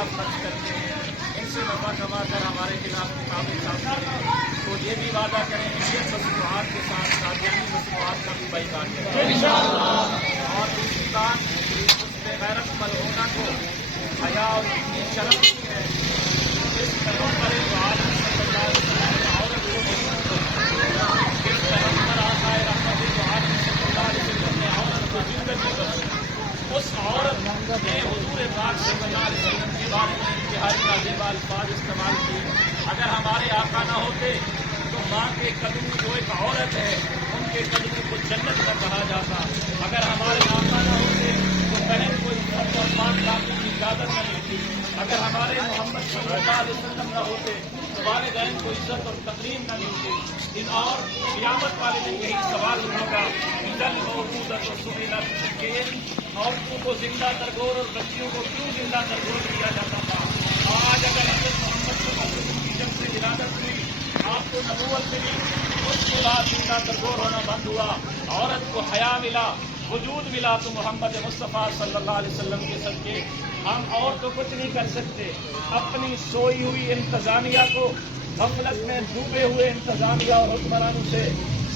خلاف خرچ کرتے ہیں، ان سے نفع کما کر ہمارے خلاف کتابیں چھاپتے ہیں، تو یہ بھی وعدہ کریں کہ ان مصنوعات کے ساتھ قادیانی مصنوعات کا بھی بائیکاٹ کریں اور دوسری بات اس بے غیرت ملعونہ کو حیا اور اتنی شرم نہیں ہے اس پیغمبر عالم صلی اللہ علیہ وسلم عورت کو اس پیغمبر آقا رحمت عالم صلی اللہ علیہ وسلم نے عورت کو زندگی بخشی، اس عورت نے حضور پاک صلی اللہ علیہ وسلم کے بارے میں انتہائی نازیبا الفاظ استعمال کیے۔ اگر ہمارے آقا نہ ہوتے تو ماں کے قدم جو ایک عورت ہے ان کے قدم کو جنت کا کہا جاتا، اگر ہمارے آقا نہ ہوتے تو بہن کو عزت اور پاک لانے کی اجازت نہ ملتی، اگر ہمارے محمد صلی اللہ علیہ وسلم نہ ہوتے تو والدین کو عزت اور تقریم نہ ملتی۔ اور قیامت والے دن یہی سوال ہوگا کہ ان عورتوں کو زندہ ترگور اور بچیوں کو کیوں زندہ ترگور کیا جاتا تھا؟ آج اگر حضرت محمد صلی اللہ علیہ وسلم کی جب سے ولادت ہوئی، آپ کو نبوت ملی، اس کے بعد زندہ ترگور ہونا بند ہوا، عورت کو حیا ملا، وجود ملا، تو محمد مصطفیٰ صلی اللہ علیہ وسلم کے صدقے ہم اور تو کچھ نہیں کر سکتے۔ اپنی سوئی ہوئی انتظامیہ کو، غفلت میں ڈوبے ہوئے انتظامیہ اور حکمرانوں سے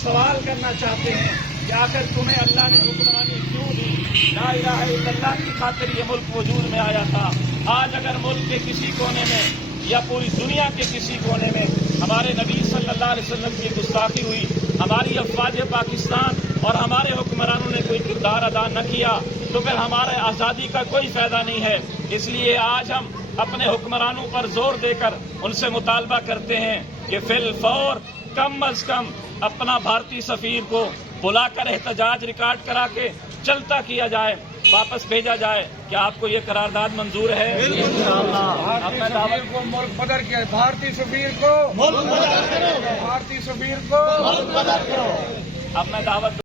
سوال کرنا چاہتے ہیں کہ آخر تمہیں اللہ نے حکمرانی کیوں دی؟ لا الہ الا اللہ کی خاطر یہ ملک وجود میں آیا تھا۔ آج اگر ملک کے کسی کونے میں یا پوری دنیا کے کسی کونے میں ہمارے نبی صلی اللہ علیہ وسلم کی گستاخی ہوئی، ہماری افواج پاکستان اور ہمارے حکمرانوں نے کوئی کردار ادا نہ کیا، تو پھر ہمارے آزادی کا کوئی فائدہ نہیں ہے۔ اس لیے آج ہم اپنے حکمرانوں پر زور دے کر ان سے مطالبہ کرتے ہیں کہ فی الفور کم از کم اپنا بھارتی سفیر کو بلا کر احتجاج ریکارڈ کرا کے چلتا کیا جائے، واپس بھیجا جائے۔ کیا آپ کو یہ قرارداد منظور ہے؟ بھارتی سفیر کو ملک بدر کیا، بھارتی سفیر کو ملک بدر کرو، بھارتی سفیر کو ملک بدر کرو۔ اب میں دعوت